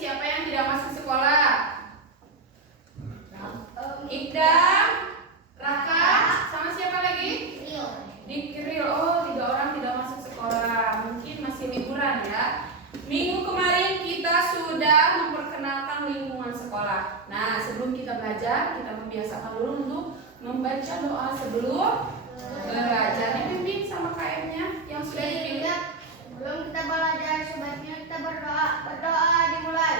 siapa yang tidak masuk sekolah? Ikdam, Raka, sama siapa lagi? Dikril. Oh, 3 orang tidak masuk sekolah. Mungkin masih liburan ya. Minggu kemarin kita sudah memperkenalkan lingkungan sekolah. Nah, sebelum kita belajar, kita membiasakan dulu untuk membaca doa sebelum belajar. Dipimpin sama KM-nya yang sudah dipimpin. Sebelum kita belajar, sebaiknya kita berdoa. Berdoa dimulai.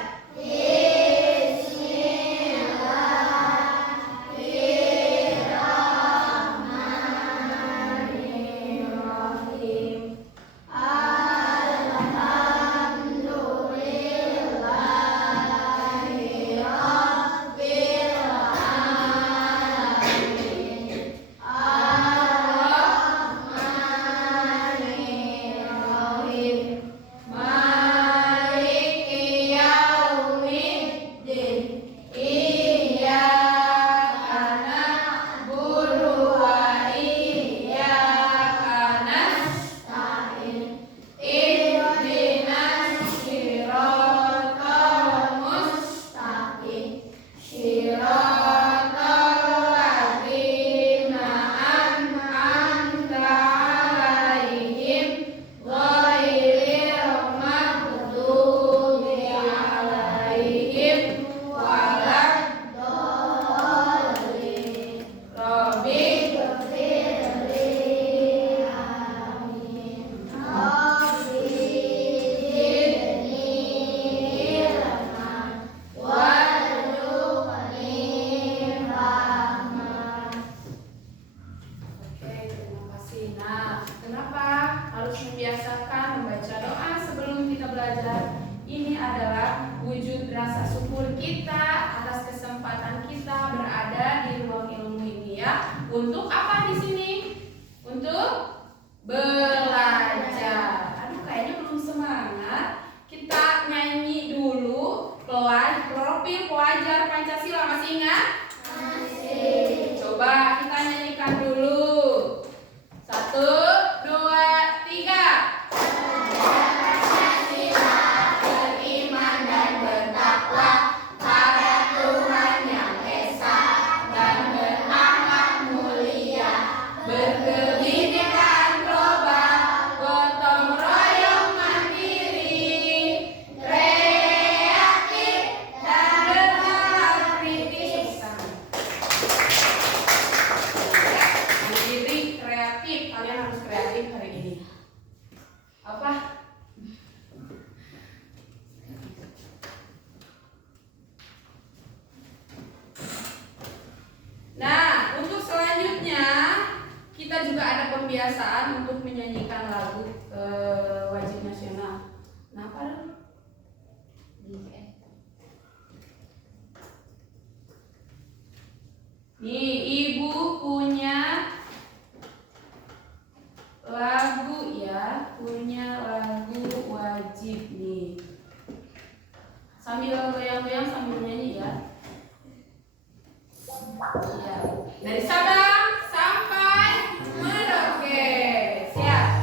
Membiasakan membaca doa sebelum kita belajar. Ini adalah wujud rasa syukur kita atas kesempatan kita berada di ruang ilmu ini ya. Untuk apa di sini? Untuk belajar. Aduh, kayaknya belum semangat. Kita nyanyi dulu profil pelajar Pancasila. Masih ingat? Masih. Coba kita nyanyikan dulu. 1, 2, 3. Kita juga ada pembiasaan untuk menyanyikan lagu wajib nasional. Kenapa dong? Nih, Ibu punya lagu ya, punya lagu wajib nih. Sambil goyang-goyang sambil nyanyi ya. Ya. Dari Sabang sampai Merauke. Siap.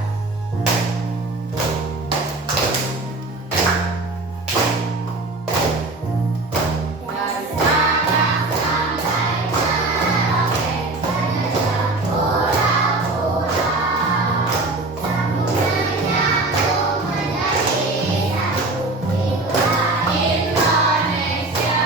Indonesia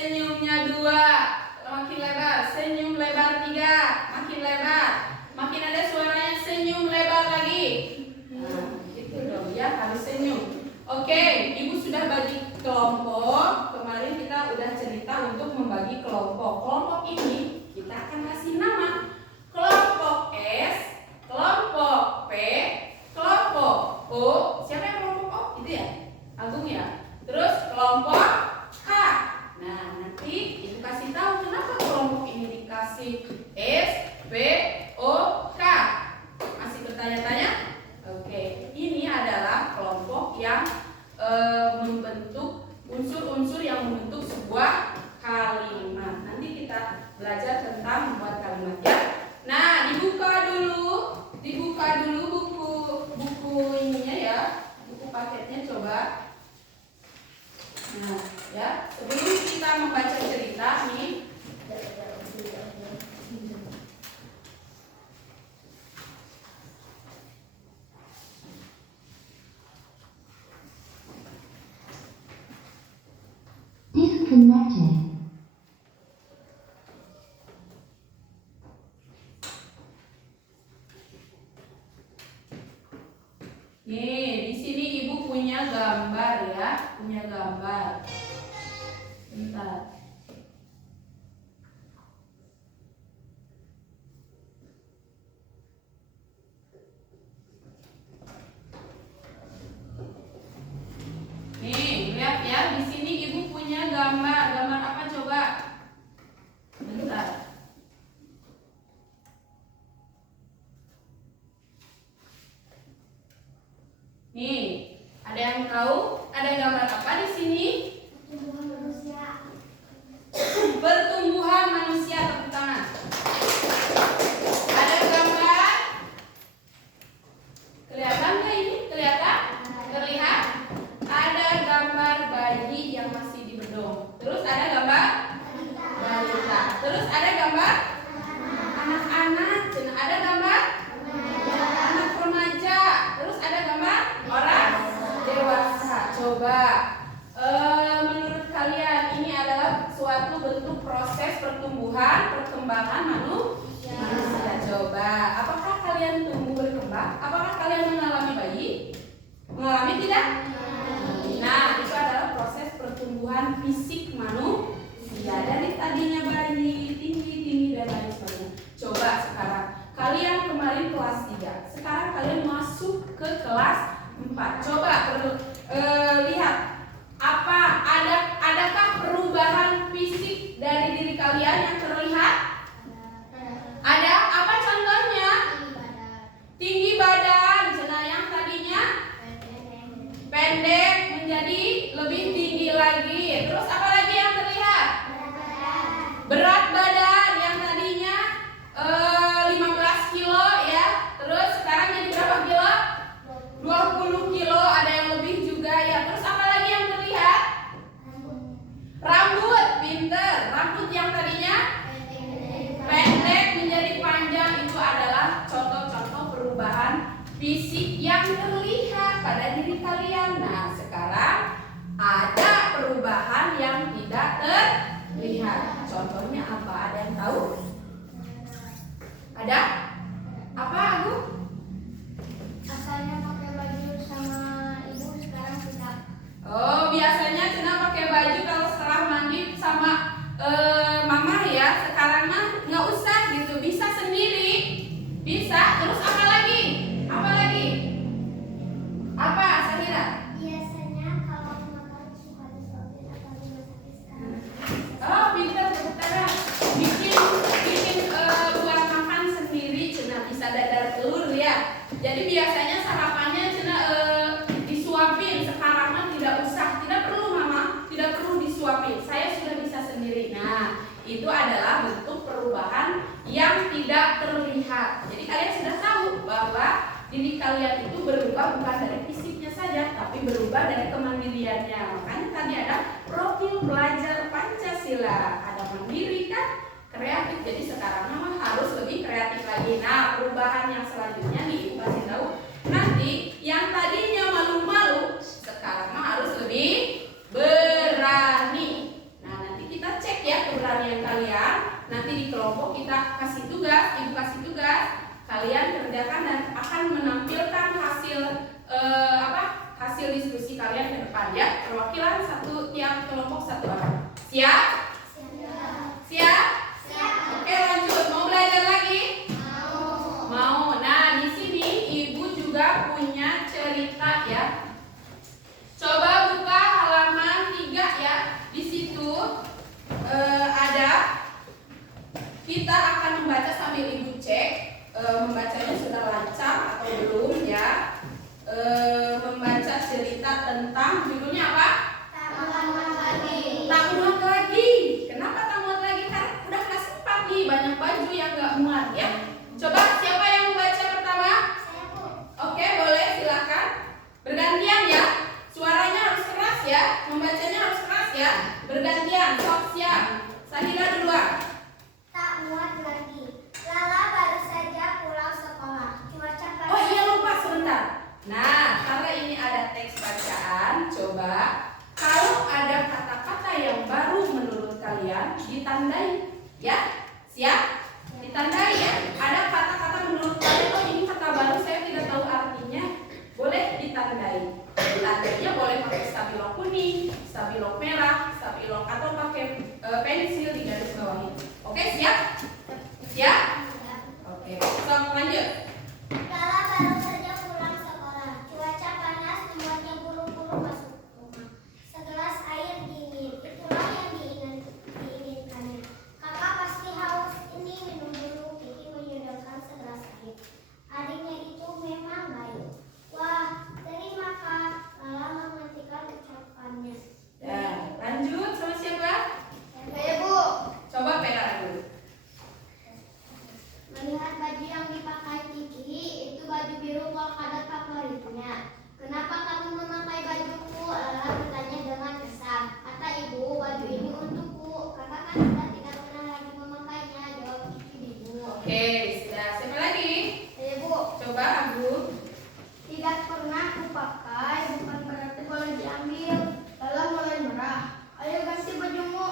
senyumnya 2, makin lebar. Senyum lebar 3, makin lebar. Makin ada suaranya, senyum lebar lagi. Nah, gitu dong ya, harus senyum. Oke, Ibu sudah bagi kelompok. Kemarin kita udah cerita untuk membagi kelompok. Kelompok ini kita akan kasih nama. Kelompok S, kelompok P, kelompok O. Siapa yang kelompok O? Itu ya? Agung ya? Terus kelompok K. Nah, nanti Ibu kasih tahu kenapa kelompok ini dikasih S, P, O, K. Masih bertanya-tanya? Oke, ini adalah kelompok yang membentuk unsur-unsur yang membentuk sebuah kalimat. Nanti kita belajar tentang membuat kalimat ya. Nah, dibuka dulu buku ininya ya, buku paketnya coba. Nah, ya, sebelum kita membaca cerita nih, disconnected. nih di sini Ibu punya gambar ya, punya gambar. Bentar. Nih, lihat ya, di sini Ibu punya gambar. Gambar apa coba? Bentar. Nih, ada yang tahu? Ada gambar apa di sini? Pertumbuhan manusia, tepuk tangan. Ada gambar? Kelihatan nggak ini? Kelihatan? Terlihat? Ada gambar bayi yang masih dibedong. Terus ada gambar balita. Terus ada gambar anak-anak. Ada gambar anak remaja. Terus ada gambar orang dewasa. Coba menurut kalian ini adalah suatu bentuk proses pertumbuhan, perkembangan manusia. Coba, apakah kalian tumbuh berkembang? Apakah kalian mengalami bayi? Mengalami tidak? Nah, itu adalah proses pertumbuhan fisik manusia. Dari tadinya bayi, tinggi dan lain sebagainya. Coba sekarang, kalian kemarin kelas 3. Sekarang kalian masuk ke kelas 4. Coba lihat adakah perubahan fisik dari diri kalian yang terlihat? Ada apa contohnya? Tinggi badan. Nah, yang tadinya pendek menjadi lebih tinggi lagi. Terus apa lagi yang terlihat? Berat badan yang tadinya 15 kilo ya. Terus sekarang jadi berapa kilo? 20 kilo, ada yang lebih juga ya. Terus apa lagi yang terlihat? Rambut, pinter. Rambut yang tadinya pendek menjadi panjang. Itu adalah contoh-contoh perubahan fisik yang terlihat pada diri kalian. Nah, hasil diskusi kalian ke depan ya. Perwakilan tiap kelompok satu orang. Siap? Siap? Oke, lanjut. Mau belajar lagi? Mau. Nah, di sini Ibu juga punya cerita ya. Coba buka halaman 3 ya. Di situ ada, kita akan membaca sambil Ibu cek membacanya sudah lancar atau belum ya. Membaca cerita tentang, judulnya apa? Tak muat lagi. Kenapa tak muat lagi? Karena udah kelas 4 nih, banyak baju yang gak muat ya. Coba siapa yang membaca pertama? Oke, boleh, silakan. Bergantian ya. Suaranya harus keras ya. Membacanya harus keras ya. Bergantian. Sok, siap. Sahila duluan. Tak muat lagi. Lala baru saja pulang sekolah. Cuaca panas. Oh iya, lupa sebentar. Nah, karena ini ada teks bacaan, coba kalau ada kata-kata yang baru menurut kalian ditandai ya. Siap? Ditandai ya. Ada kata-kata menurut kalian, oh ini kata baru, saya tidak tahu artinya, boleh ditandai. Ditandainya boleh pakai stabilo kuning, stabilo merah, stabilo atau pakai pensil di garis bawah ini. Oke, siap? Siap? Oke, so, lanjut. Lala baru saja pulang sekolah. Cuaca panas membuatnya buru-buru masuk rumah. Segelas air dingin, itulah yang diinginkannya. Kakak pasti haus, ini minum dulu. Kiki menyodorkan segelas air. Adiknya itu memang baik. Wah, terima Kak. Lala menghentikan ucapannya. Ya, lanjut sama siapa? Saya Bu. Coba pegang dulu. Melihat baju yang dipakai Kiki, itu baju biru polkadot favoritnya. Kenapa kamu memakai bajuku? Lala bertanya dengan kesal. Kata ibu, baju ini untukku. Kakak kan sudah tidak pernah lagi memakainya. Jawab Kiki ibu. Oke, sudah. Siapa lagi? Saya Bu. Coba Abu. Tidak pernah kupakai, bukan berarti boleh diambil. Lala mulai marah. Ayo ganti bajumu.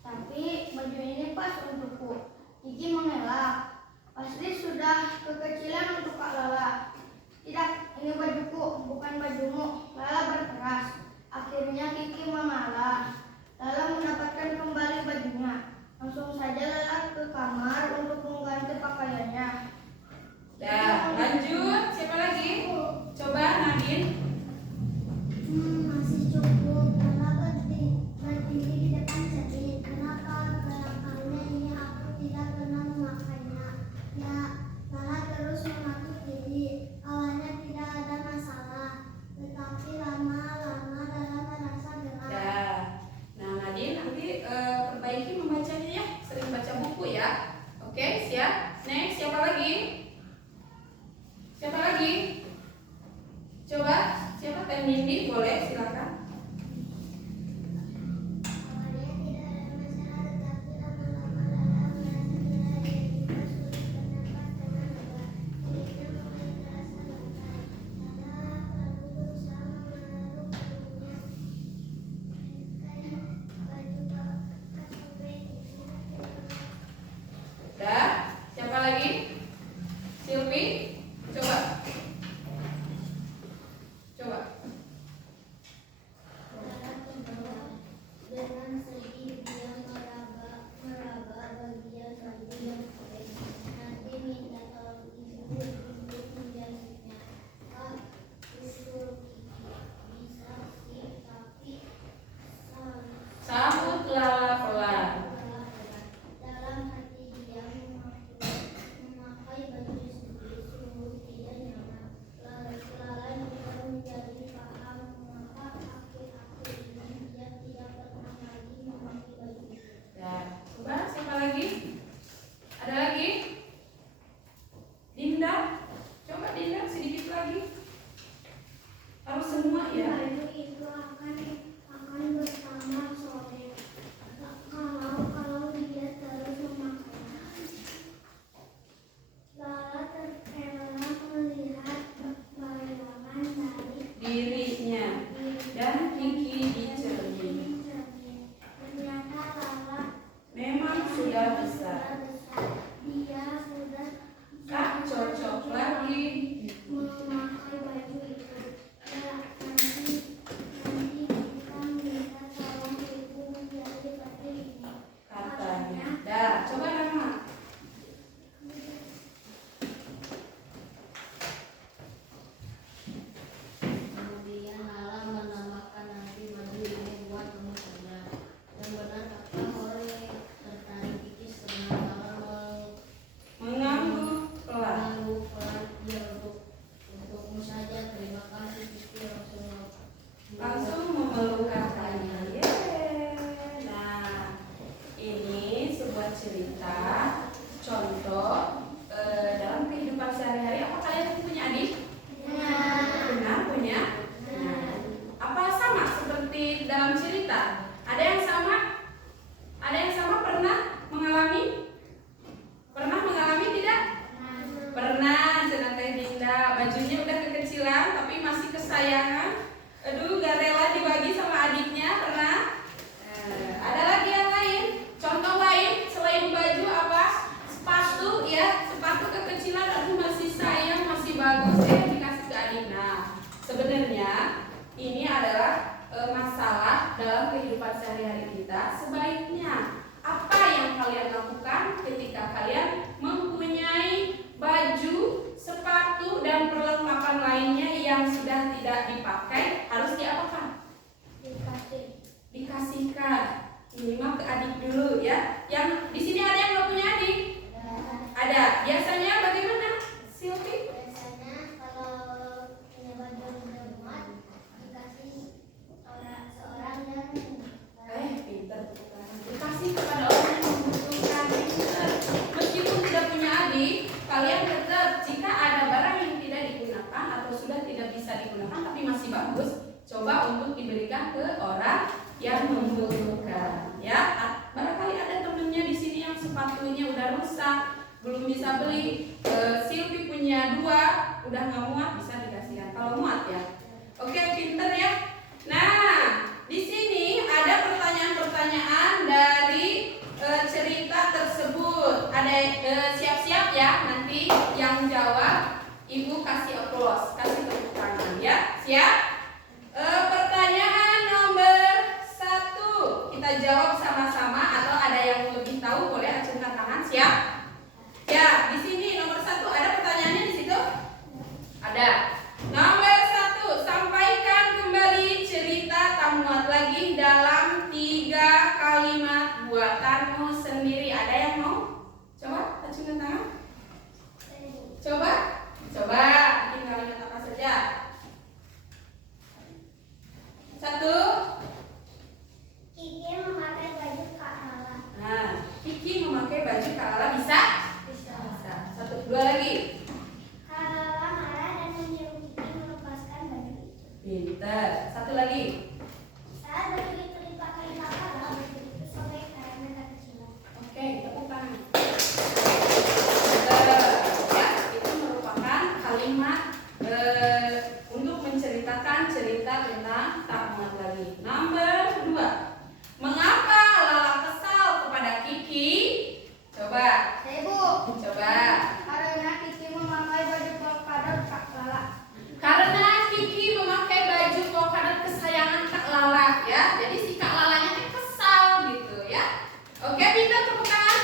Tapi baju ini pas untukku. Kiki mengelak. Pasti sudah kekecilan untuk Kak Lala. Tidak, ini bajuku, bukan bajumu. Lala berkeras. Akhirnya Kiki mengalah. Lala mendapatkan kembali bajunya. Langsung saja Lala ke kamar untuk mengganti pakaiannya. Ya, lanjut. Siapa lagi? Coba Nadine. Masih cukup. Lala berdiri di depan cermin. Kenapa belakangan ini aku tidak pernah memakainya? Ya, Lala terus mengatur diri. Awalnya tidak ada masalah, tetapi lama-lama Lala merasa gerak. Ya. Nah, Nadine nanti perbaiki membacanya ya. Sering baca buku ya. Oke, siap. Next, siapa lagi? Siapa lagi? Coba, siapa? Teh Nindi, boleh silakan. Awalnya tidak ada masalah, tetapi lama-lama Lala merasa gerak. Dia juga sulit bernapas dengan lega. Kulitnya mulai terasa lembab. Lala lalu berusaha menaruh bajunya. Baju bekas sobek. Dah. Siapa lagi? Silvi, coba. Coba. Aduh, gak rela dibagi sama adiknya, pernah? Ada lagi yang lain? Contoh lain selain baju apa? Sepatu ya, sepatu kekecilan. Aduh, masih sayang, masih bagus ya, dikasih ke adik. Nah, sebenarnya ini adalah masalah dalam kehidupan sehari-hari kita. Sebaiknya apa yang kalian lakukan ketika kalian mempunyai baju, sepatu, dan perlengkapan lainnya yang sudah tidak dipakai, harus diapakan? Dikasihkan. Ini mah ke adik dulu ya. Yang di sini ada yang nggak punya adik? Ada. Biasanya bagaimana, Silvi? Biasanya kalau punya baju udah muat dikasih seorang yang Pinter. Dikasih kepada orang yang membutuhkan. Pinter. Meskipun tidak punya adik, kalian tetap jika ada barang yang tidak digunakan atau sudah tidak bisa digunakan tapi masih bagus, coba untuk diberikan ke orang yang membutuhkan. Ya, barangkali ada temennya di sini yang sepatunya udah rusak, belum bisa beli. Silvi punya 2, udah nggak muat, bisa dikasihkan. Kalau muat ya. Oke, pinter ya. Nah, di sini ada pertanyaan-pertanyaan dari cerita tersebut. Ada siap-siap ya, nanti yang jawab Ibu kasih applause, kasih tepuk tangan ya. Siap? Pertanyaan nomor 1 kita jawab sama-sama, atau ada yang lebih tahu boleh acungkan tangan. Siap? Ya, di sini nomor 1 ada pertanyaannya di situ? Ada. Nomor 1, sampaikan kembali cerita tak muat lagi dalam 3 kalimat buatanmu sendiri. Ada yang mau? Coba acungkan tangan. Coba bikin kalimat apa saja. 1. Kiki memakai baju Kak Lala. Nah, Kiki memakai baju Kak Lala bisa? Bisa. 1, 2 lagi. Kak Lala marah dan menyuruh Kiki melepaskan baju itu. Pinter. 1 lagi. Saat baju itu dipakai Kak Lala, baju itu sobek karena kekecilan. Oke, tepuk tangan. Ya, itu merupakan kalimat untuk menceritakan cerita tentang tak muat lagi. Nomor 2. Mengapa Lala kesal kepada Kiki? Coba. Coba. Karena Kiki memakai baju polkadot Kak Lala. Karena Kiki memakai baju polkadot kesayangan Kak Lala ya. Jadi si Kak Lalanya tuh kesal gitu ya. Oke, pintar, tepuk tangan.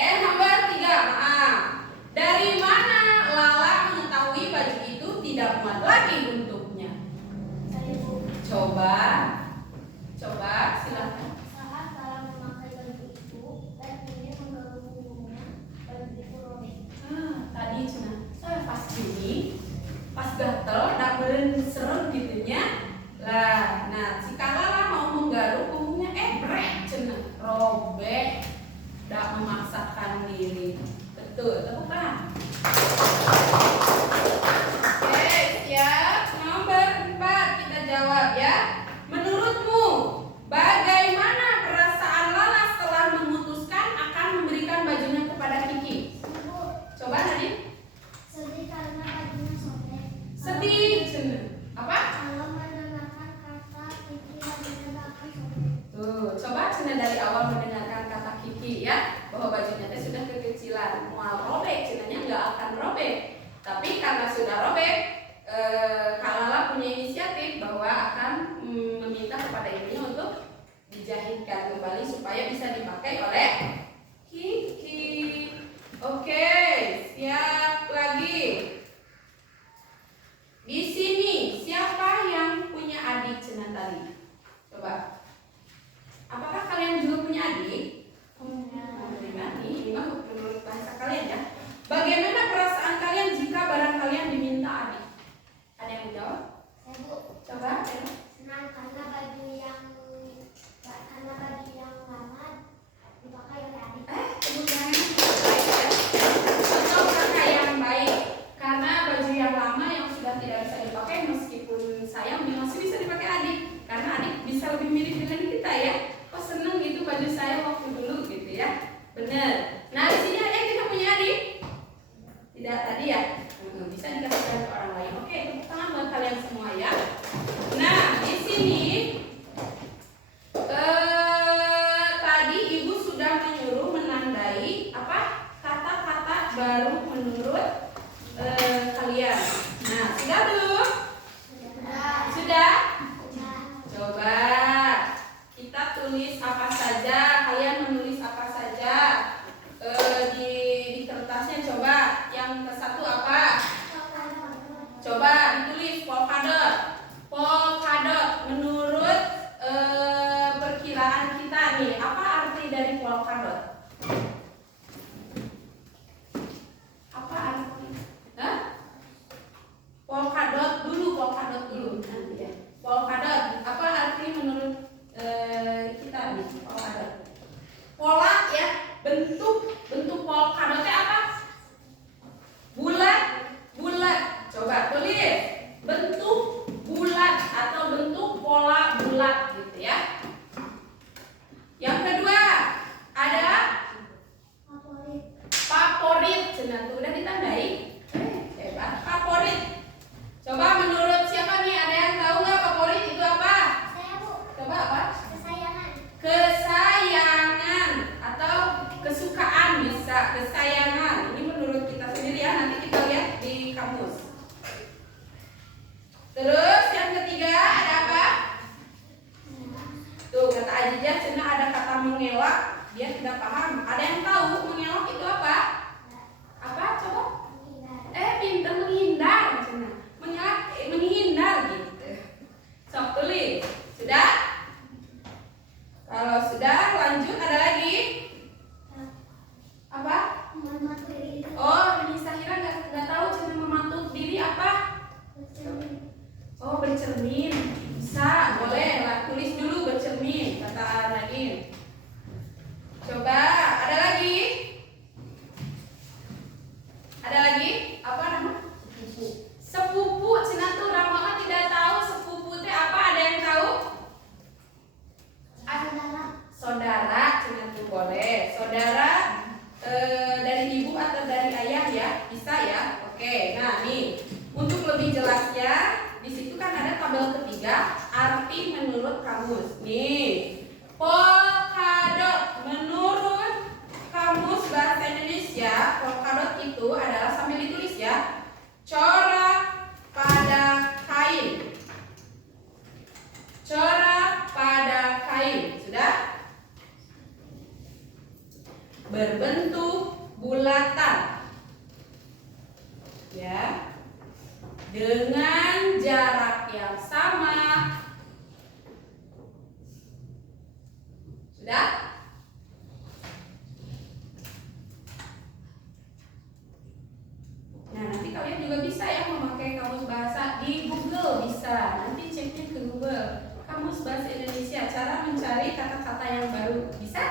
Nomor 3, maaf. Dari mana Lala mengetahui baju itu tidak muat lagi bentuknya? Coba silakan. Saat Lala memakai baju itu dan ini mengganggu punggungnya, baju itu robek. Tadi cina saya pas gini, pas gatel, tak beren serem gitunya. Lah, nah si Kak Lala mau menggaruk punggungnya, brek cina robek. Tidak memaksakan diri. Betul, tepuk tangan. Oke, siap. Nomor 4 kita jawab ya. Menurutmu, bagaimana perasaan Lala setelah memutuskan akan memberikan bajunya kepada Kiki? Coba Nadine. Sedih karena bajunya sobek. Sedih, cina. Apa? Kalau mendengarkan kata Kiki bajunya bakal sobek. Tuh, coba cina dari awal mendengarkan kata Kiki ya, bahwa bajunya teh sudah kekecilan, mual robek, cinanya nggak akan robek. Tapi karena sudah robek, Kak Lala punya inisiatif bahwa akan meminta kepada ibunya untuk dijahitkan kembali supaya bisa dipakai oleh Kiki. Oke, siap lagi. Di bercermin. Bisa, boleh lah. Tulis dulu bercermin, kata Nadine. Coba, ada lagi? Ada lagi? Apa nama? Sepupu. Cina tuh Rama tidak tahu sepupu itu apa. Ada yang tahu? Saudara. Cina tuh boleh. Saudara dari ibu atau dari ayah ya? Bisa ya? Oke. Nah nih, untuk lebih jelasnya, di situ kan ada tabel ketiga arti menurut kamus. Nih, polkadot menurut kamus bahasa Indonesia, polkadot itu adalah sambil ditulis ya, corak pada kain. Corak pada kain, sudah? Berbentuk bulatan, ya, dengan jarak yang sama. Sudah? Nah, nanti kalian juga bisa ya memakai kamus bahasa di Google, bisa. Nanti ceknya ke Google. Kamus bahasa Indonesia, cara mencari kata-kata yang baru, bisa?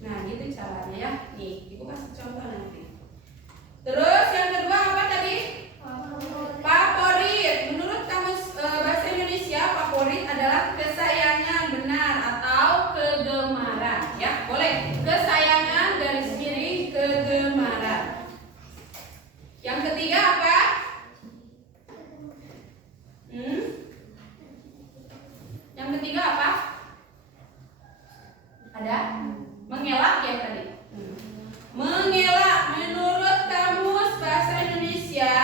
Nah, gitu caranya ya. Nih, Ibu kasih contoh nanti. Terus yang kedua apa tadi? Favorit. Menurut kamus bahasa Indonesia, favorit adalah kesayangan benar atau kegemaran. Ya, boleh. Kesayangan garis miring kegemaran. Yang ketiga apa? Yang ketiga apa? Ada? Mengelak ya tadi. Mengelak menurut kamus bahasa Indonesia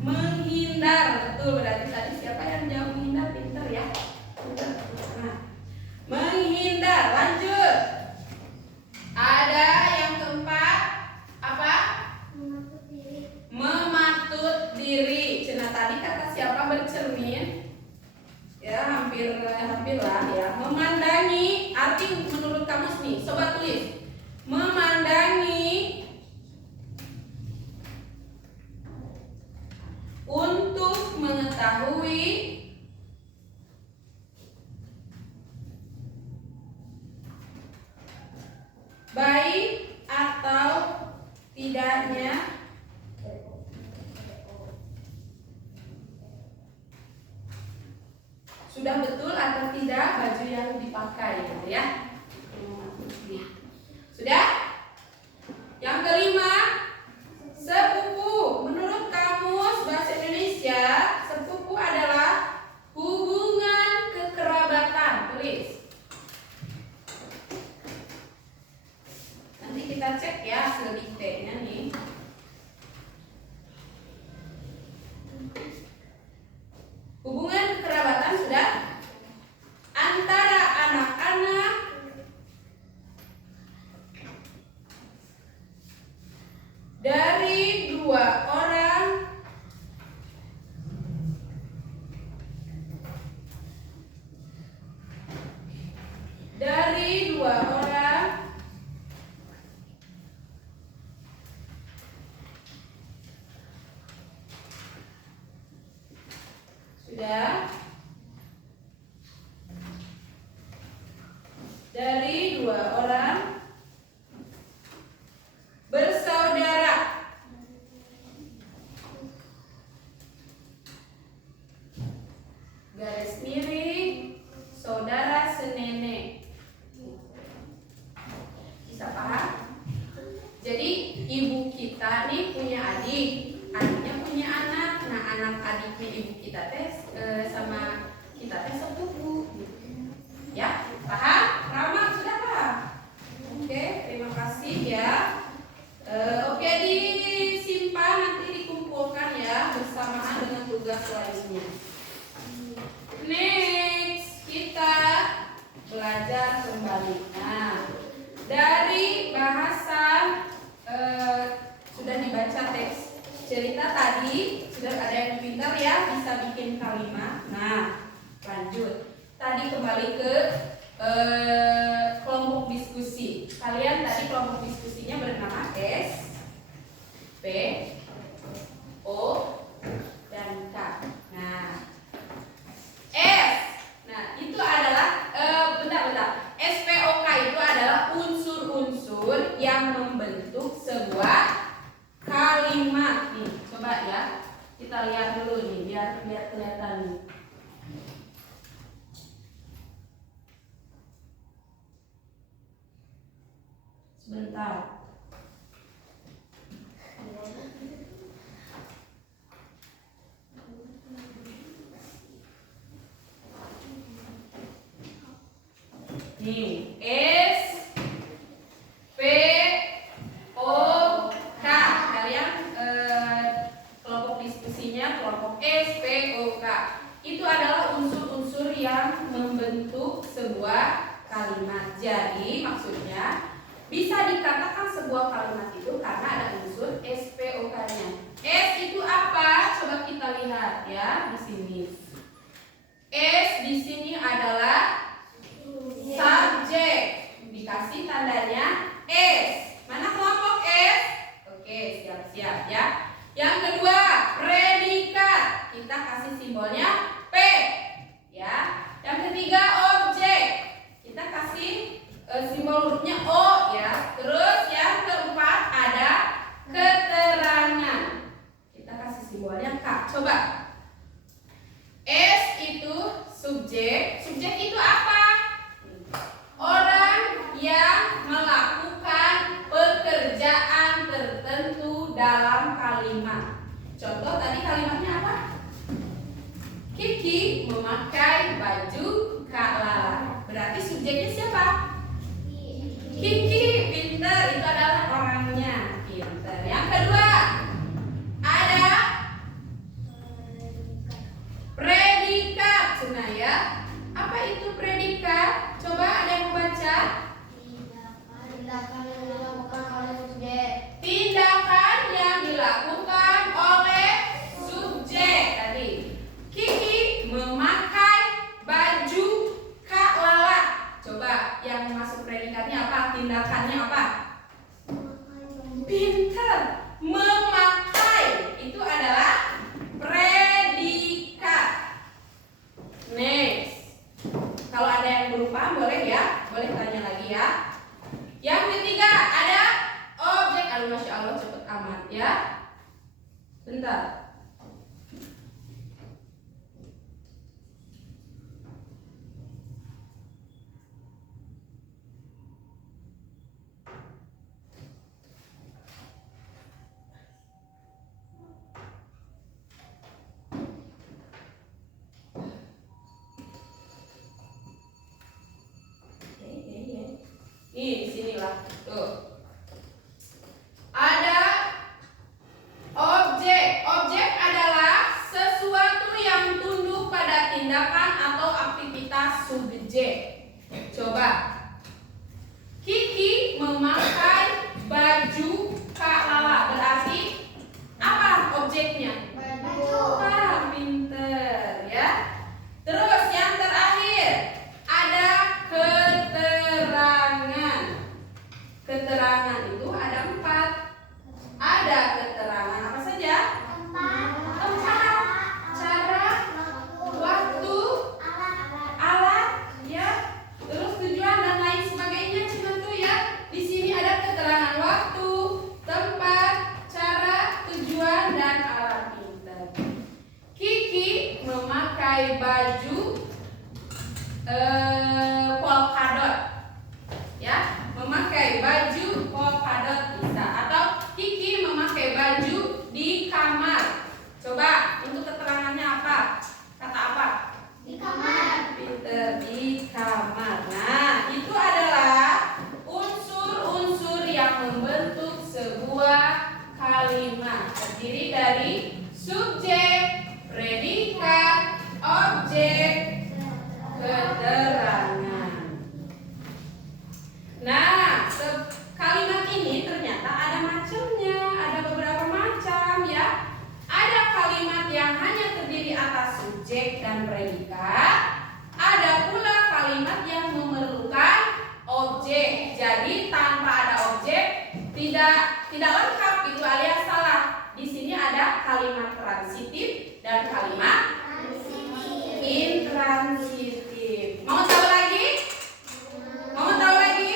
menghindar. Betul, berarti tadi siapa yang jawab menghindar? Pinter ya. Nah, menghindar. Lanjut. Ada yang keempat apa? Mematut diri. Cina tadi kata siapa bercermin? Ya, hampir lah ya. Memandangi, arti menurut kamus nih, coba tulis. Memandangi untuk mengetahui baik atau tidaknya sudah betul atau tidak baju yang dipakai, gitu ya. Sudah? Yang kelima, sepupu. Menurut kamus bahasa Indonesia, sepupu adalah hubungan kekerabatan. Tulis. Nanti kita cek ya lebih detailnya nih. Hubungan kekerabatan sudah antara anak-anak dari dua orang sudah dari dua orang bersaudara garis miring saudara senenek. Bisa paham? Jadi ibu kita nih punya adik, adiknya punya anak. Nah, anak adiknya ibu kita sama kita sepupu. Ya, paham? Rama sudah paham? Oke, terima kasih ya. Oke, disimpan nanti dikumpulkan ya bersamaan dengan tugas lainnya. Next, kita belajar kembali. Nah, dari bahasan sudah dibaca teks cerita tadi, sudah ada yang pintar ya bisa bikin kalimat. Nah, lanjut. Tadi kembali ke kelompok diskusi. Kalian tadi kelompok diskusinya bernama S, P, O, dan K. Nah, kita lihat dulu nih biar kelihatan nih. Sebentar. Nih, S P O K. Kalian kelompok diskusinya kelompok S P O K. Itu adalah unsur-unsur yang membentuk sebuah kalimat. Jadi maksudnya bisa dikatakan sebuah kalimat itu karena ada unsur S P O K-nya. S itu apa? Coba kita lihat ya di sini. S di sini adalah subjek, dikasih tandanya S. Mana kelompok S? Oke, siap-siap ya. Yang kedua, predikat. Kita kasih simbolnya P. Ya. Yang ketiga, objek. Kita kasih simbol hurufnya O ya. Terus yang keempat ada keterangan. Kita kasih simbolnya K. Coba. S itu subjek. Subjek itu apa? Orang yang melakukan pekerjaan tertentu dalam kalimat. Contoh tadi kalimatnya apa? Kiki memakai baju Kak Lala. Berarti subjeknya siapa? Kiki. Pinter, itu adalah orangnya. Pinter. Yang kedua, ada predikat. Cina ya. Apa itu predikat? Coba ada yang baca. Tindakan yang dilakukan oleh subjek. Tindakan yang dilakukan oleh subjek tadi. Kiki memakai baju Kak Lala. Coba yang masuk predikatnya apa? Tindakannya apa? Pinter. Memakai itu adalah predikat. Next. Kalau ada yang berupa boleh ya, boleh tanya lagi ya. Yang ketiga ada objek. Aduh, masya Allah cepet amat ya. Bentar. Nih, di sinilah. Tuh. Ada objek. Objek adalah sesuatu yang tunduk pada tindakan atau aktivitas subjek. Coba. Kiki memakai baju Kak Lala. Berarti apa objeknya? Baju. Ah, pinter ya. Terus yang terakhir ada keterangan. Keterangan itu ada 4. Ada keterangan apa saja? Tempat, cara, waktu, alat, ya. Terus tujuan dan lain sebagainya. Cuma tuh ya. Di sini ada keterangan waktu, tempat, cara, tujuan dan alat. Pinter. Kiki memakai baju polkadot. Ya, memakai baju polkadot bisa. Atau Kiki memakai baju di kamar. Coba untuk keterangannya apa? Kata apa? Di kamar. Pinter, di kamar. Nah, itu adalah unsur-unsur yang membentuk sebuah kalimat. Terdiri dari subjek, predikat, objek, keterangan. Nah, kalimat ini ternyata ada macamnya, ada beberapa macam ya. Ada kalimat yang hanya terdiri atas subjek dan predikat. Ada pula kalimat yang memerlukan objek. Jadi tanpa ada objek tidak lengkap itu alias salah. Di sini ada kalimat transitif dan kalimat intransitif. Mau tahu lagi? Mau tahu lagi?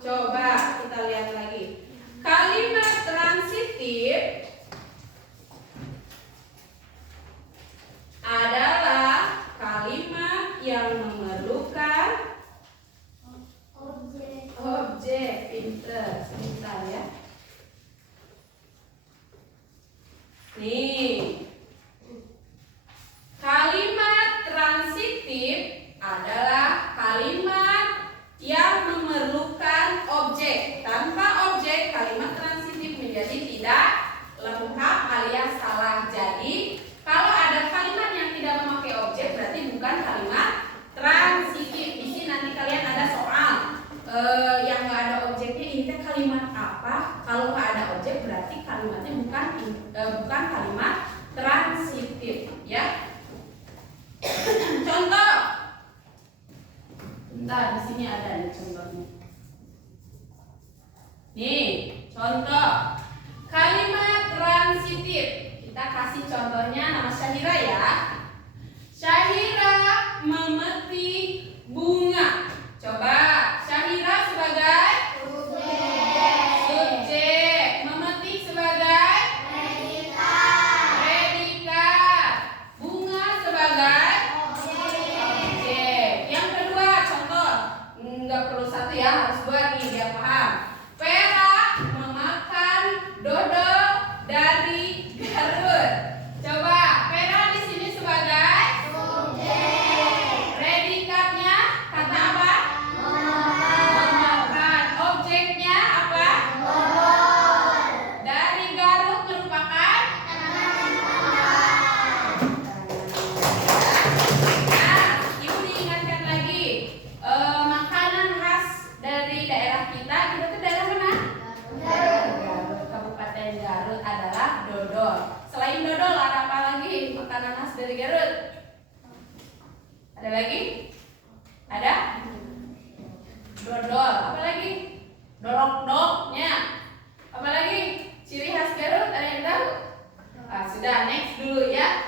Coba kita lihat lagi. Kalimat transitif contohnya nama Syahira ya. Syahira memetik bunga. Coba Syahira sebagai subjek, memetik sebagai predikat, bunga sebagai objek. Yang kedua contoh, nggak perlu satu ya, harus dua nih biar paham. Vera memakan dodol dari Garut. Coba Vera di sini sebagai predikatnya kata apa? Memakan. Objeknya apa? Dari Garut merupakan ibu diingatkan lagi makanan khas dari daerah kita tuh daerah mana? Garut, Kabupaten Garut adalah dodol. Selain dodol ada apa lagi makanan khas dari Garut? Ada lagi? Ada? Dodol. Apa lagi? Dorok-doroknya. Apa lagi? Ciri khas Garut ada yang tahu? Sudah, next dulu ya.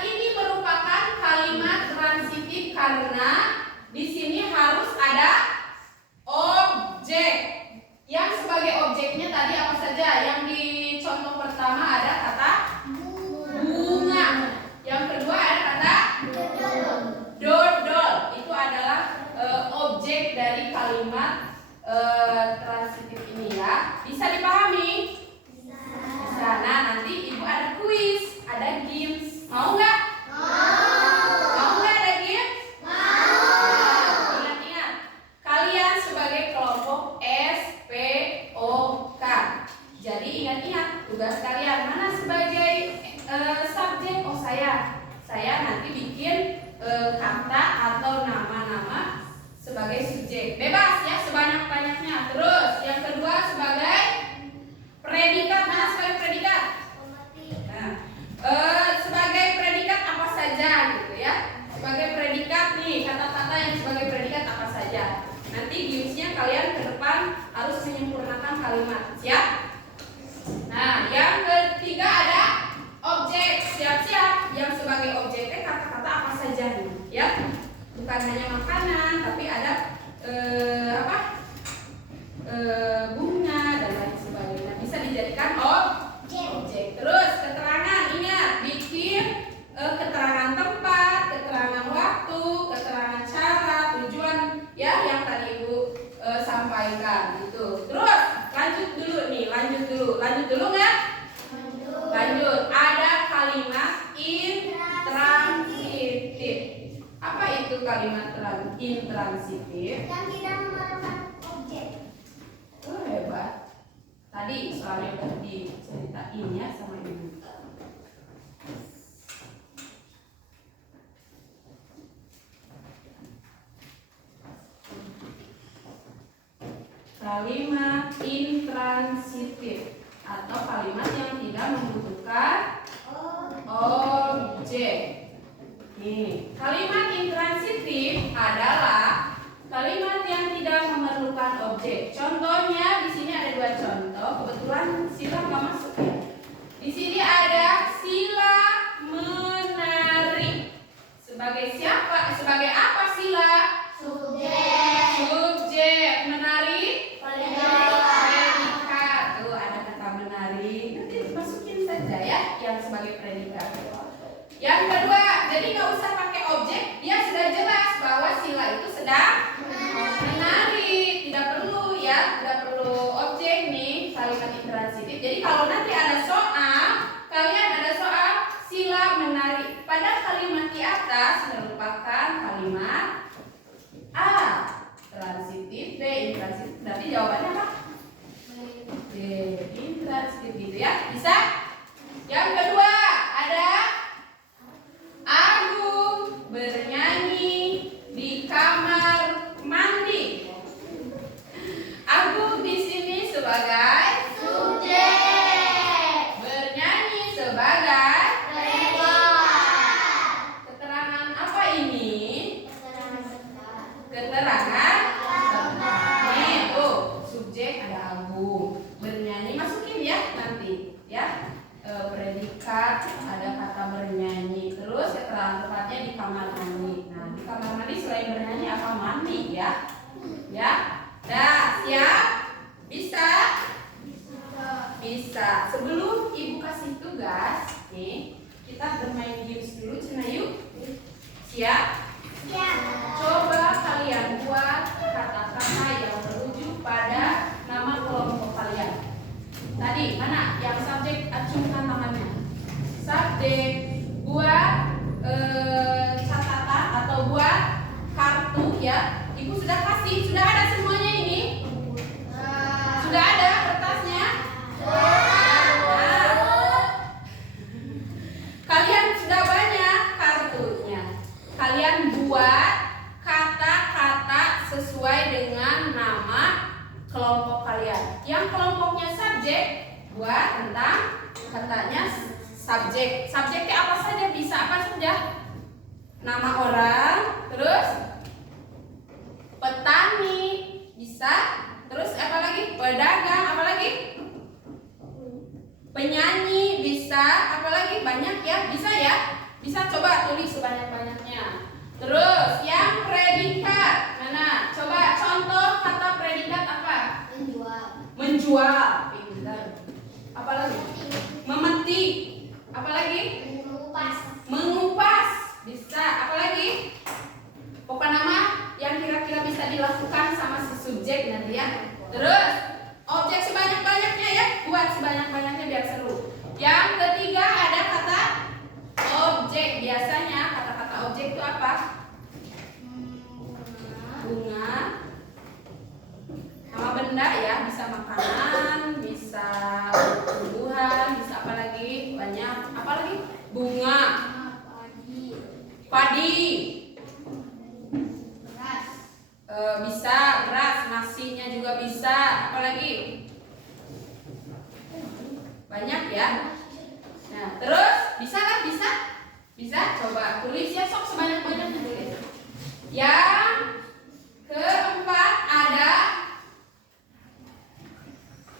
Ini merupakan kalimat transitif karena di sini harus ada objek. Yang sebagai objeknya tadi apa saja? Yang di contoh pertama ada kata bunga. Yang kedua ada kata dodol. Itu adalah objek dari kalimat transitif ini ya. Bisa dipahami? Bisa. Nah, nanti ibu ada kuis, ada games. Mau nggak? Mau nggak ada games? Ingat-ingat, kalian sebagai kelompok SPOK. Jadi ingat-ingat tugas kalian mana sebagai subjek. Oh saya nanti bikin kata atau nama-nama sebagai subjek. Bebas ya sebanyak-banyaknya. Terus yang kedua sebagai predikat. Mana sebagai predikat? Nah, sebagai predikat apa saja gitu ya. Sebagai predikat nih kata-kata yang sebagai predikat apa saja. Nanti gamesnya kalian ke depan harus menyempurnakan kalimat. Siap? Nah, yang ketiga ada objek. Siap-siap. Yang sebagai objeknya kata-kata apa saja nih, ya. Bukan hanya makanan, tapi ada bunga dan lain sebagainya. Bisa dijadikan objek. Terus keterangan, ingat bikin keterangan tempat, keterangan waktu, keterangan cara, tujuan ya yang tadi Ibu sampaikan gitu. Terus lanjut dulu nggak? Lanjut. Ada kalimat intransitif. Apa itu kalimat intransitif? Yang tidak memerlukan objek. Oh, hebat. Tadi soalnya udah diceritain ya sama ibu. Kalimat intransitif atau kalimat yang tidak membutuhkan objek. Nih, kalimat intransitif adalah kalimat yang tidak memerlukan objek. Contohnya di sini ada dua contoh. Kebetulan Sila nggak masuk ya. Di sini ada Sila menari. Sebagai siapa? Sebagai apa Sila? Subjek. Menari? Predikat. Tuh ada kata menari. Nanti masukin saja ya yang sebagai predikat. Yang kedua, jadi nggak usah pakai objek. Dia sudah jelas bahwa Sila itu sedang menari. Tidak perlu ya, tidak perlu objek nih kalimat intransitif. Jadi kalau nanti ada soal, kalian ada soal Sila menari. Pada kalimat di atas merupakan kalimat A transitif, B intransitif. Berarti jawabannya apa? B intransitif gitu ya. Bisa? Yang kedua ada Agung ada kata bernyanyi. Terus keterangan tempatnya di kamar mandi. Nah, di kamar mandi selain bernyanyi apa mandi ya? Ya. Dah, siap? Bisa? Bisa. Sebelum Ibu kasih tugas, nih, kita bermain games dulu, Cina yuk. Siap? Coba kalian buat kata-kata yang merujuk pada nama kelompok kalian. Tadi mana yang subjek, acungkan tangannya. Subjek, buat catatan atau buat kartu ya. Ibu sudah kasih, sudah ada semuanya ini. Sudah ada kertasnya. Kalian sudah banyak kartunya. Kalian buat kata-kata sesuai dengan nama kelompok kalian. Yang kelompoknya subjek, buat tentang katanya subjek. Subjeknya apa saja, bisa apa saja? Nama orang, terus petani, bisa. Terus apa lagi? Pedagang, apa lagi? Penyanyi, bisa. Apa lagi? Banyak ya, bisa ya? Bisa, coba tulis sebanyak-banyaknya. Terus yang predikat, mana? Coba contoh kata predikat apa? Menjual. Pintar. Apa lagi? Memetik. Apa lagi? Mengupas. Bisa. Apa lagi? Pokoknya nama yang kira-kira bisa dilakukan sama si subjek nanti ya. Terus objek sebanyak-banyaknya ya. Buat sebanyak-banyaknya biar seru. Yang ketiga ada kata objek. Biasanya kata-kata objek itu apa? Bunga. Nama benda ya, bisa makanan, bisa tumbuhan, bisa apa lagi? Banyak. Apa lagi? Bunga. Padi. Bisa beras, nasinya juga bisa. Apa lagi? Banyak ya. Nah, terus bisa lah, bisa. Bisa, coba tulis ya, sok sebanyak-banyaknya tulis. Yang keempat ada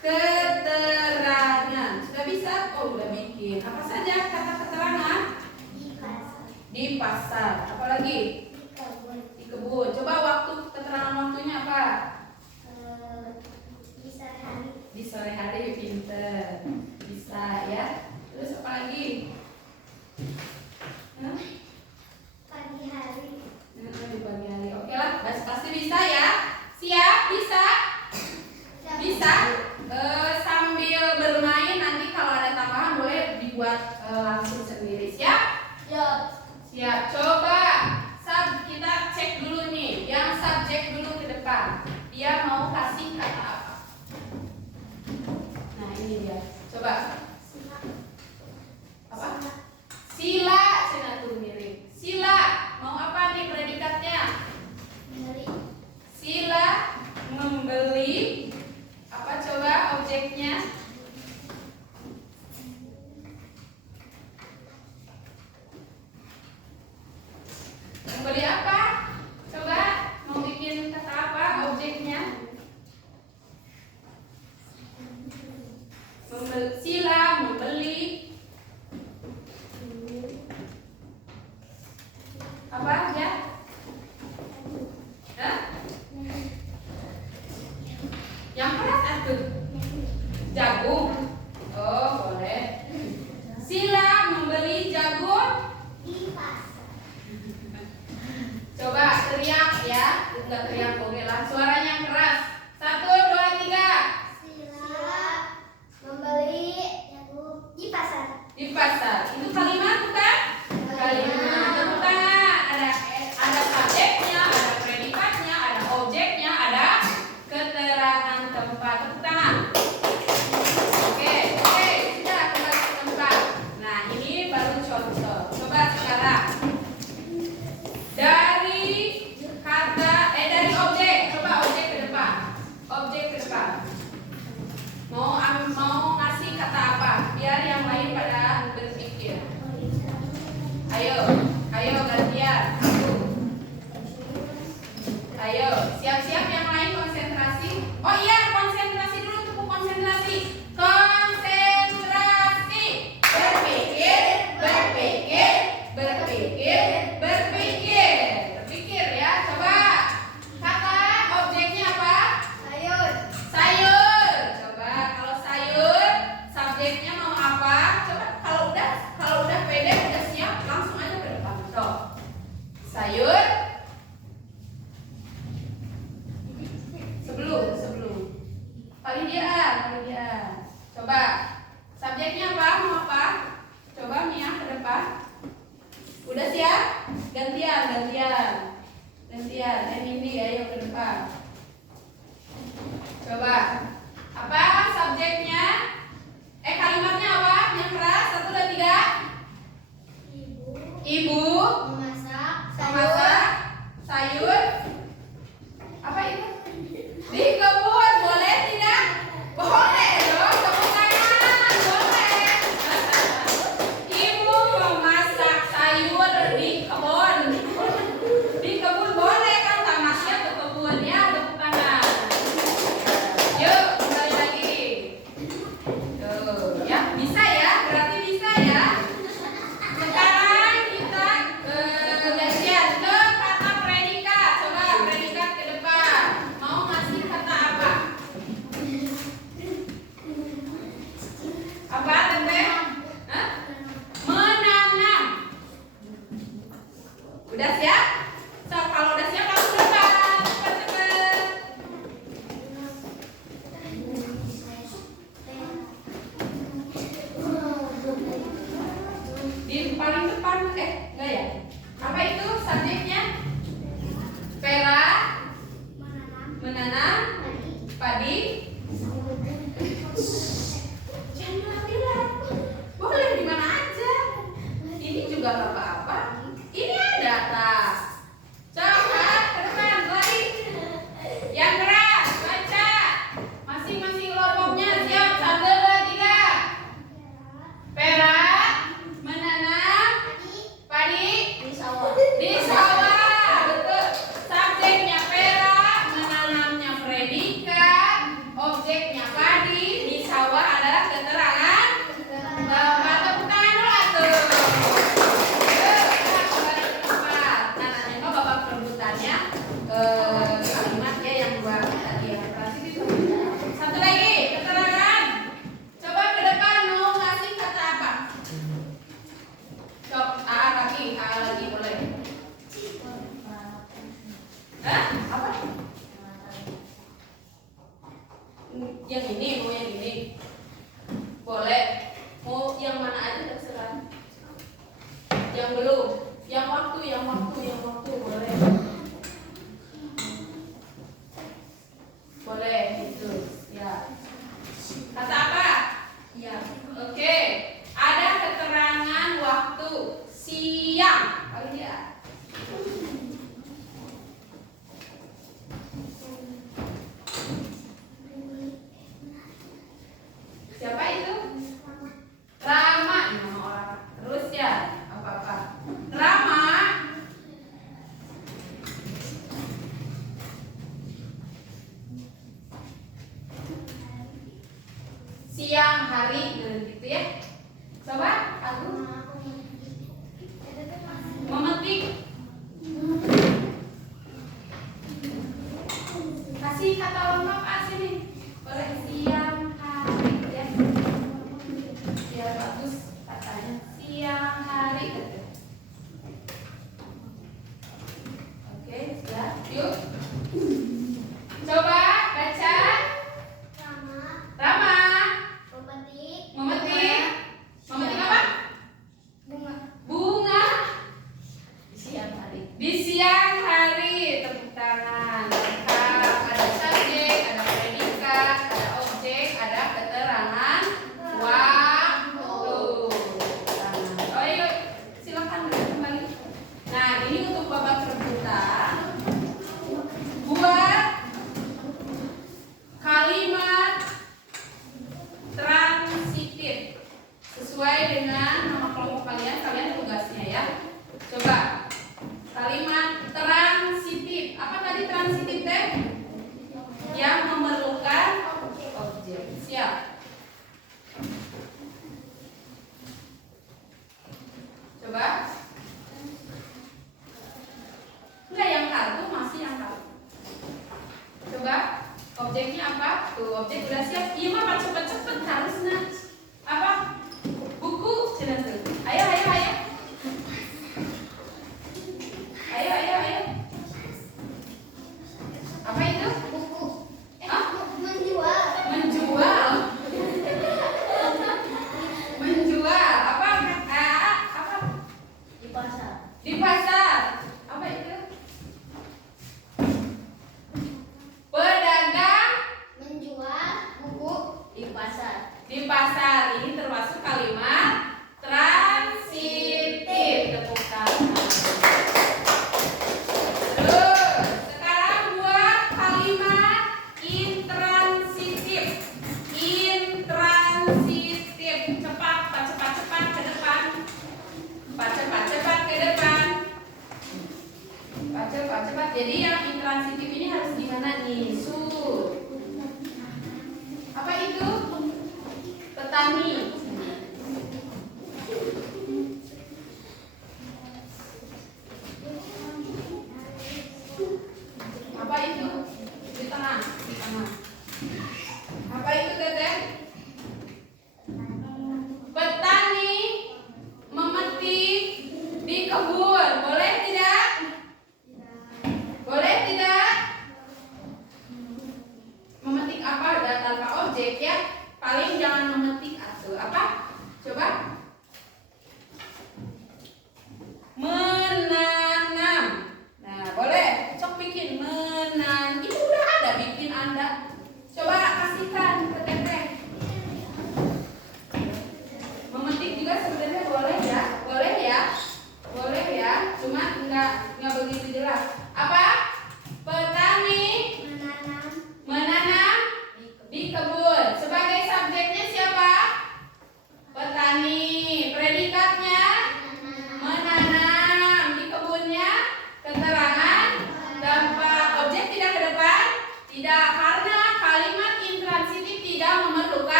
keterangan. Sudah bisa? Oh, udah bikin. Apa saja kata keterangan? Di pasar. Apa lagi? Di kebun. Coba waktu keterangan waktunya apa? Di sore hari, pinter. Bisa ya. Terus apa lagi? Di pagi hari. Oke lah, pasti bisa ya. Siap? Bisa? Bisa. Sambil bermain nanti kalau ada tambahan boleh dibuat langsung sendiri. Siap? Siap. Coba kita cek dulu nih. Yang subjek dulu ke depan. Dia mau kasih kata apa? Nah, ini dia. Coba. Apa? Sila. Cina tuh mirip. Sila. Mau apa nih predikatnya? Sila membeli. Apa coba objeknya? Membeli apa? Coba mau bikin kata apa objeknya? Sila membeli apa ya? Hah? Yang keras itu jagung. Oh, boleh. Sila membeli jagung. Coba teriak ya. Enggak teriak, oke lah. Suaranya yang keras. 1, 2, 3. Di pasar. Itu kalimat bukan? Kalimat. Tepuk tangan. Ada subjeknya, ada predikatnya, ada objeknya, ada keterangan tempat. Tepuk tangan. Oke, sudah kembali ke tempat. Nah, ini baru contoh. Coba sekarang dari objek. Coba objek ke depan. Objek ke depan. Mau ngasih kata apa? Biar yang lain pada berpikir. Ayo gantian. Ayo, siap-siap yang lain konsentrasi. Oh iya, konsentrasi dulu, tepuk konsentrasi. Konsentrasi. Berpikir Gantian. Ini ayo ke depan. Coba. Apa subjeknya? Kalimatnya apa? Yang keras. 1, 2, 3. Ibu memasak sayur. Apa itu? Di kebun. Boleh tidak? Boleh dong. Tepuk tangan. Boleh. Ibu memasak sayur di kebun. Di kebun boleh kan? Tamasya ke kebun ya. Tepuk tangan. Yuk kembali lagi. Tuh ya bisa ya. Berarti bisa ya. Sekarang kita gantian ke kata predikat. Coba predikat ke depan. Mau ngasih kata apa? Apa Tempe? Hah? Menanam. Udah siap? So, kalau udah siap langsung ke depan. Cepet. Di paling depan, enggak ya? Apa itu subjeknya? Vera menanam padi. Jangan bilang-bilang. Boleh di mana aja. Ini juga nggak apa-apa. Ini ada tas. Coba ke depan lagi. Yang keras baca. Masing-masing kelompoknya siap. 1, 2, 3. Vera menanam padi di sawah. Betul. Subjeknya Vera, menanamnya predikat, objeknya padi, di sawah adalah keterangan. Bapak tepuk tangan dulu atuh. Yuk, kita kembali ke tempat. Nah, nanti kok babak perebutannya kalimat ya yang dua tadi yang berarti itu. Satu lagi, keterangan. Coba ke depan mau ngasih kata apa? Coba A lagi boleh. Hah? Apa? Yang ini, mau yang ini. Boleh. Mau yang mana aja terserah. Yang belum. Yang waktu boleh. Boleh gitu. Ya. Kata apa? Ya. Oke. Ada keterangan waktu siang. Kali ya. Siapa itu? Rama. Ini nama orang. Terus ya. Apa-apa. Rama. Siang hari gitu ya. Coba aku memetik. Kasih kata lengkap sini. Boleh siang hari ya. Biar bagus katanya siang hari. Oke, siap. Yuk. Coba baca. Rama memetik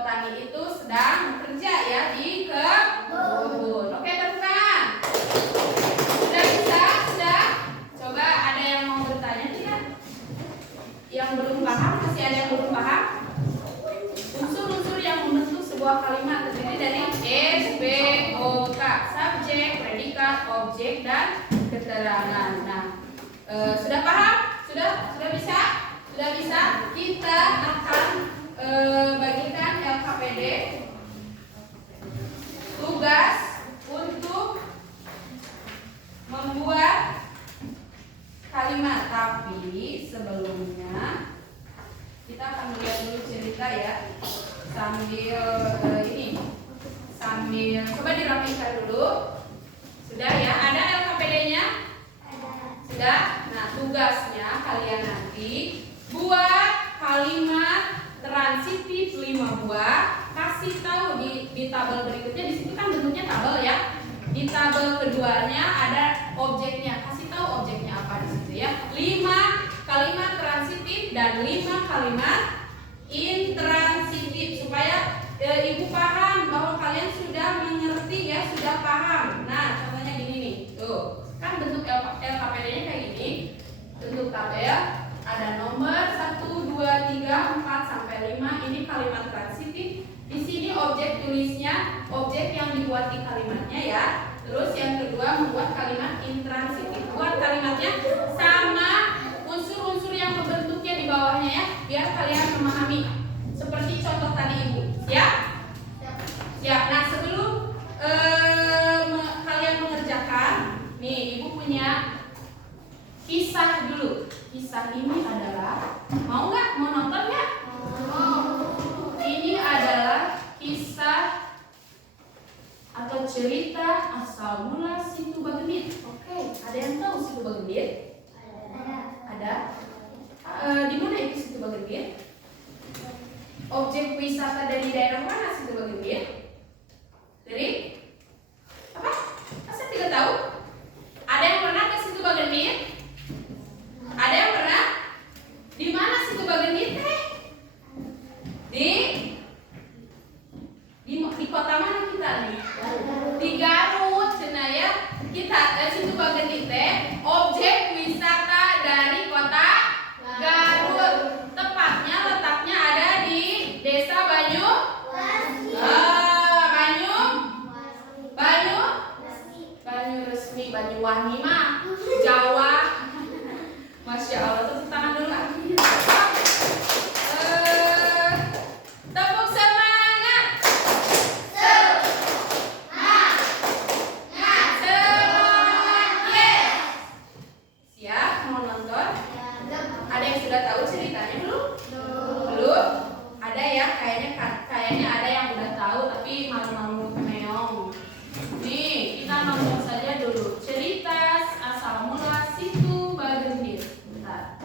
petani itu sedang bekerja ya di kebun. Oke, tepuk tangan. Sudah bisa? Sudah? Coba ada yang mau bertanya tidak? Yang belum paham, masih ada yang belum paham? Unsur-unsur yang membentuk sebuah kalimat terdiri dari SBOK, subjek, predikat, objek, dan keterangan. Nah, sudah paham? Sudah bisa? Sudah bisa? Kita akan bagikan LKPD tugas untuk membuat kalimat, tapi sebelumnya kita akan melihat dulu cerita ya, sambil coba dirapikan dulu. Sudah ya, ada LKPD-nya? Sudah. Nah, tugasnya kalian nanti buat kalimat transitif 5 buah, kasih tahu di tabel berikutnya. Di situ kan bentuknya tabel ya. Di tabel keduanya ada objeknya, kasih tahu objeknya apa di situ ya. 5 kalimat transitif dan 5 kalimat intransitif supaya ibu paham bahwa kalian sudah mengerti ya, sudah paham. Nah, contohnya gini nih, tuh kan bentuk LKPD-nya kayak gini, bentuk tabel, ada nomor 1, 2, 3, 4 sampai 5. Ini kalimat transitif. Di sini objek tulisnya objek yang dibuat di kalimatnya ya. Terus yang kedua membuat kalimat intransitif. Buat kalimatnya sama unsur-unsur yang membentuknya di bawahnya ya, biar kalian memahami. Seperti contoh tadi ibu. Siap? Siap. Nah, sebelum kalian mengerjakan, nih ibu punya kisah dulu. Kisah ini adalah, mau nggak? Mau nonton nggak? Ini adalah kisah atau cerita asal mula Situ Bagendit. Oke, ada yang tahu Situ Bagendit? Ada. Di mana itu Situ Bagendit? Objek wisata dari daerah mana Situ Bagendit? Dari apa? Masa tidak tahu? Ada yang pernah ke Situ Bagendit? Ada yang pernah? Di mana Situ Bagendit? Di kota mana kita nih? Di Garut, cina ya. Kita Situ Bagendit objek wisata dari kota Garut. Tepatnya letaknya ada di Desa Banyuwangi mah Jawa. Masya Allah, tepuk tangan dulu lagi. Tepuk semangat. Yes. Siap mau nonton? Ada yang sudah tahu ceritanya belum? Belum? Ada ya, kayaknya ada yang udah tahu tapi malu-malu meong. Nih, kita nonton saja dulu cerita asal mula Situ Bagendit. Bentar.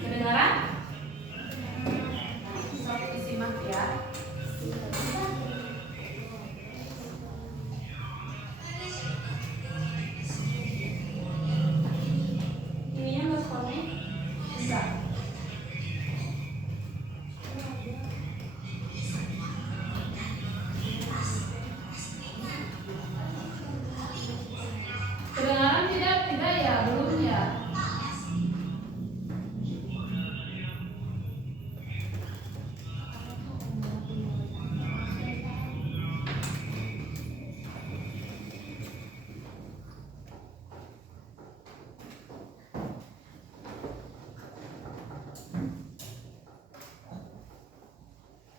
Kedengaran? Sok disimak ya. Ininya nggak connect? Bisa. Kedengaran tidak? Tidak ya? Belum ya?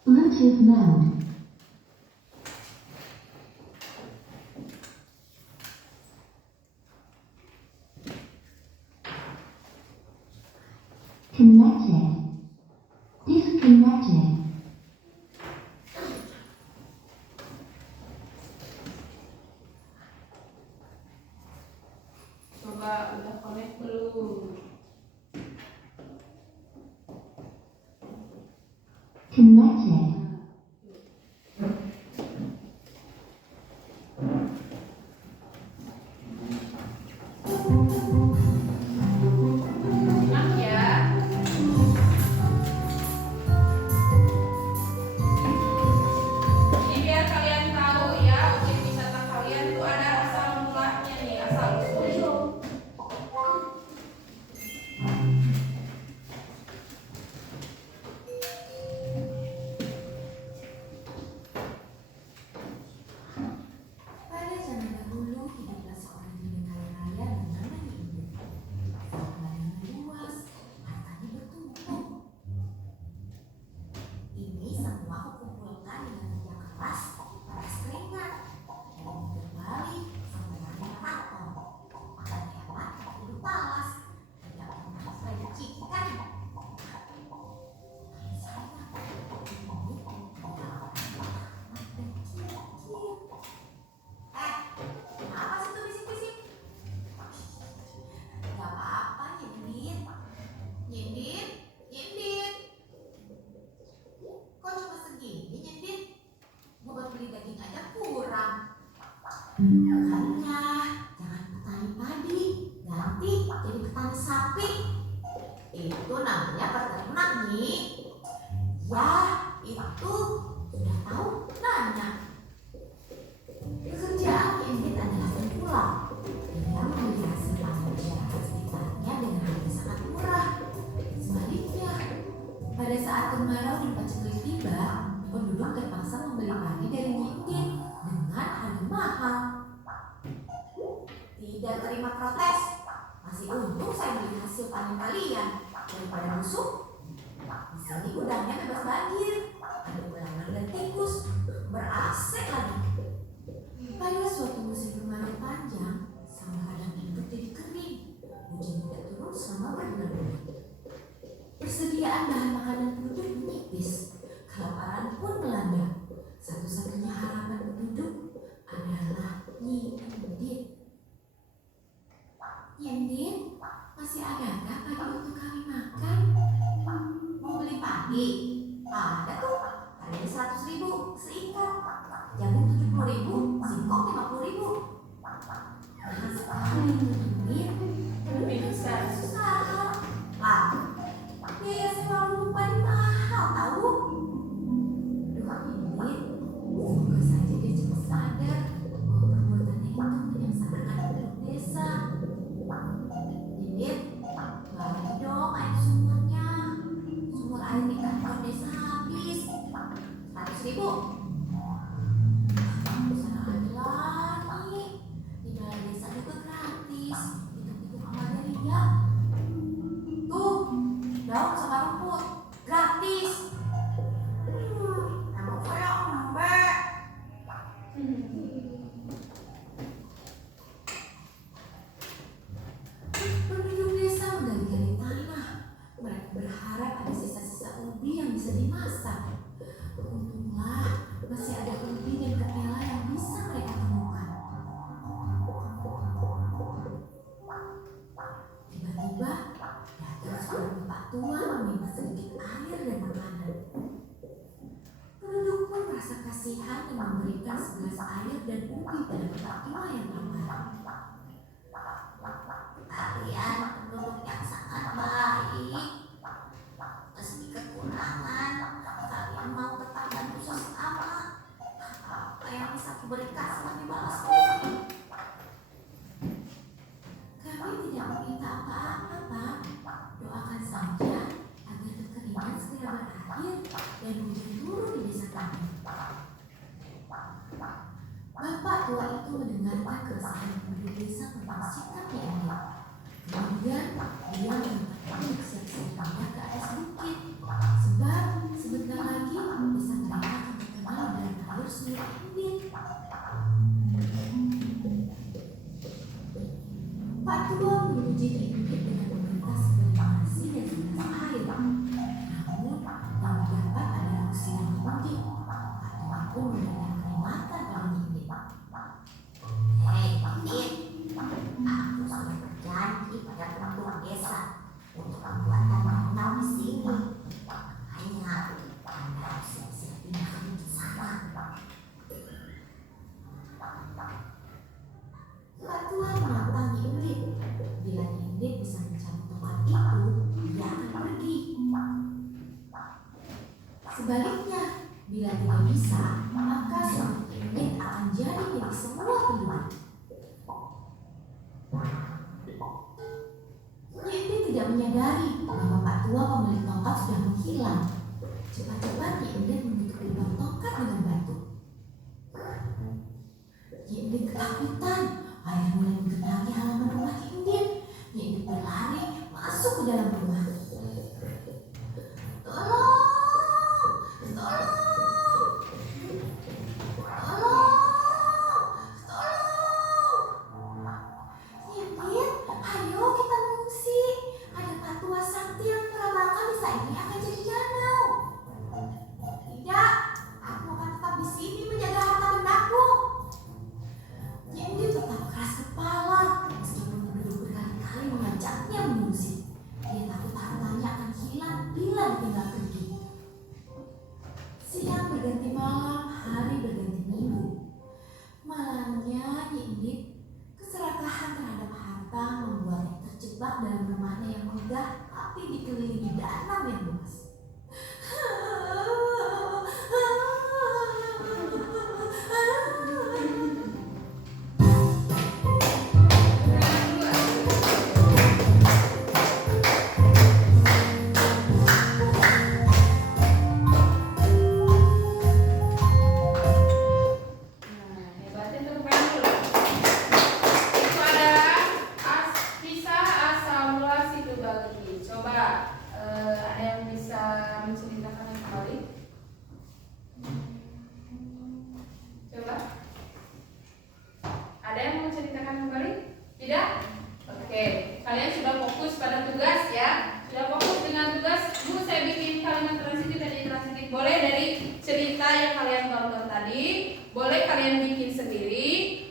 Bluetooth mode. Connected. Disconnected. Coba udah connect belum? Connected. Simak ya. Jadi biar kalian tahu ya, objek wisata kalian itu ada asal mulanya nih, asal usul. Pada zaman dahulu hiduplah seorang jin kaya raya bernama Nyi. Saat ladangnya luas, hartanya bertumpuk. Ini semua kukumpulkan dengan kerja keras, panas keringat, dan berbalik sampai hanya raton. Makan hemat, hidup talas, tidak pernah tercikan. Tapi sayang, ini tidak amat dan kira-kira. Kenapa sih tuh bisik-bisik? Gak apa-apa, Nyindin. Nyindin, Nyindin. Kok cuma segini, Nyindin? Buat beli daging aja kurang. Makanya, jangan petani padi, ganti jadi petani sapi. Itu namanya peternak, Nyi. Ya, itu sudah tahu nanya. Pekerjaan Nyindin adalah tengkulak. Dia membeli hasil panen masyarakat sekitarnya dengan harga sangat murah. Sebaliknya, pada saat kemarau dan paceklik tiba, penduduk terpaksa membeli padi dari Nyindin dengan harga mahal. Tidak terima protes. Masih untung saya beli hasil panen kalian daripada busuk. Di sini gudangnya bebas banjir, ada belalang dan tikus, ber-AC lagi. Pada suatu musim kemarau panjang, sawah ladang itu jadi kering. Hujan tidak turun selama berbulan-bulan. Persediaan bahan makanan penduduk menipis. Kelaparan pun melanda. Satu-satunya harapan penduduk adalah Nyi Endin. Nyindin, masih adakah padi untuk kami makan? Mau beli padi? Ada tuh, harganya 100.000 seikat. Jagung 70.000, singkong 50.000. Mahal sekali Nyindin. Lebih besar. Susah. Lah, biaya sewa rumah padi mahal tahu. Duh Nyindin, semoga saja dia cepat sadar bahwa perbuatannya itu menyengsarakan penduduk desa. Nyindin, bagi dong air sumurnya. Sumur air di kantor desa habis. 100.000. Sana aja lagi. Di balai desa juga gratis. Hitung-hitung Amalia. Tuh, daun sama rumput gratis. Emang saya embek. Penduduk desa menggali-gali tanah. Mereka berharap ada sisa-sisa ubi yang bisa dimasak. Untunglah masih ada ubi dan ketela yang bisa mereka temukan. Tiba-tiba datang seorang bapak tua meminta sedikit air dan makanan. Penduduk pun merasa kasihan dan memberikan segelas air dan ubi pada bapak tua yang lapar. Kalian penduduk yang sangat baik. Meski kekurangan, kalian mau tetap bantu sesama. Apa yang bisa kuberikan sebagai balas budi? Kami tidak meminta apa-apa, Pak. Doakan saja agar kekeringan segera berakhir dan hujan turun di desa kami. Bapak tua itu mendengarkan keresahan penduduk desa tentang sikapnya ini. Kemudian dia mengatakan siap-siap pindah ke atas bukit, sebab sebentar lagi desa mereka akan terkenal dengan air sumur Endin. Pak tua memuji Endin dengan meminta segelas nasi dan segelas air. Namun yang didapat adalah usiran Endin. Pak tua pun memberikan peringatan pada Endin. Hei Endin, aku sudah berjanji pada penduduk desa untuk Sebaliknya, bila tidak bisa, maka suatu unit akan jadi milik semua penduduk. Nyi tidak menyadari bahwa Pak Tua pemilik tongkat sudah menghilang. Cepat-cepat Nyi menutup lubang tongkat dengan batu. Nyi ketakutan. Air mulai menggenangi halaman rumah Nyi berlari masuk ke dalam rumah. Tolong! Tolong! Ayo kita mengungsi. Ada Pak Tua sakti yang meramalkan desa ini akan jadi danau. Tidak, aku akan tetap di sini menjaga harta bendaku. Nyi tetap keras kepala meskipun penduduk berkali-kali mengajaknya mengungsi. Dia takut hartanya akan hilang bila ditinggal pergi. Siang berganti malam, hari berganti minggu. Malamnya Nyi keserakahan terhadap harta membuatnya terjebak dalam rumahnya yang megah tapi dikelilingi danau yang luas. Hebatnya tuh bukan dulu. Itu ada kisah asal mula situ bagi. Coba ada yang bisa menceritakan yang kembali? Coba. Ada yang mau ceritakan kembali? Tidak? Oke. Kalian sudah fokus pada tugas ya? Sudah fokus dengan tugas. Bu, saya bikin kalimat transitif dan intransitif. Boleh dari cerita yang kalian tonton tadi. Boleh kalian bikin sendiri.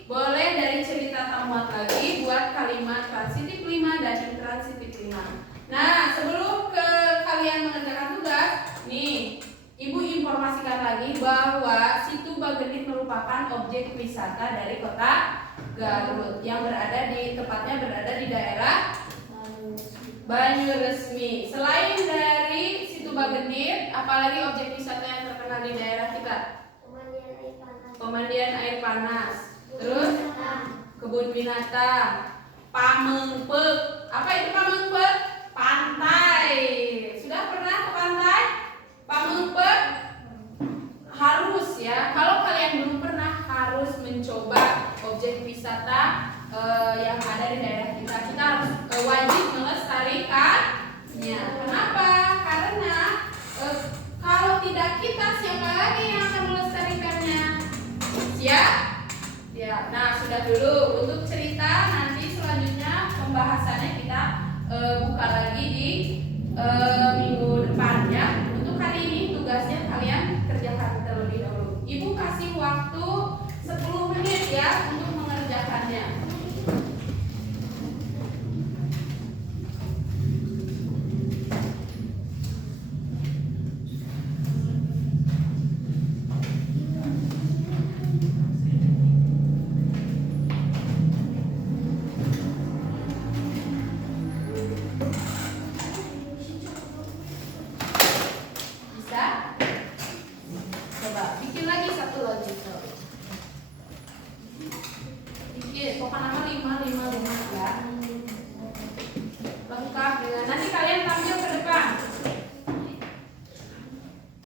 Boleh dari cerita tamuat lagi buat kalimat transitif 5 dan intransitif 5. Nah, sebelum kalian mengerjakan tugas, nih, Ibu informasikan lagi bahwa Situ Bagenit merupakan objek wisata dari kota Garut yang tepatnya berada di daerah Banyuresmi. Selain dari Situ Bagenit, apalagi objek wisata yang terkenal di daerah kita? Pemandian air panas. Terus kebun binatang, Pamengpeuk. Apa itu Pamengpeuk? Pantai. Sudah pernah ke pantai? Pamengpeuk harus ya. Kalau kalian belum pernah, harus mencoba objek wisata yang ada di daerah kita. Kita harus wajib melestarikannya. Kenapa? Karena kalau tidak kita, siapa lagi yang akan melestarikannya? Siap? Ya. Nah, sudah dulu untuk cerita. Nanti selanjutnya pembahasannya kita buka lagi di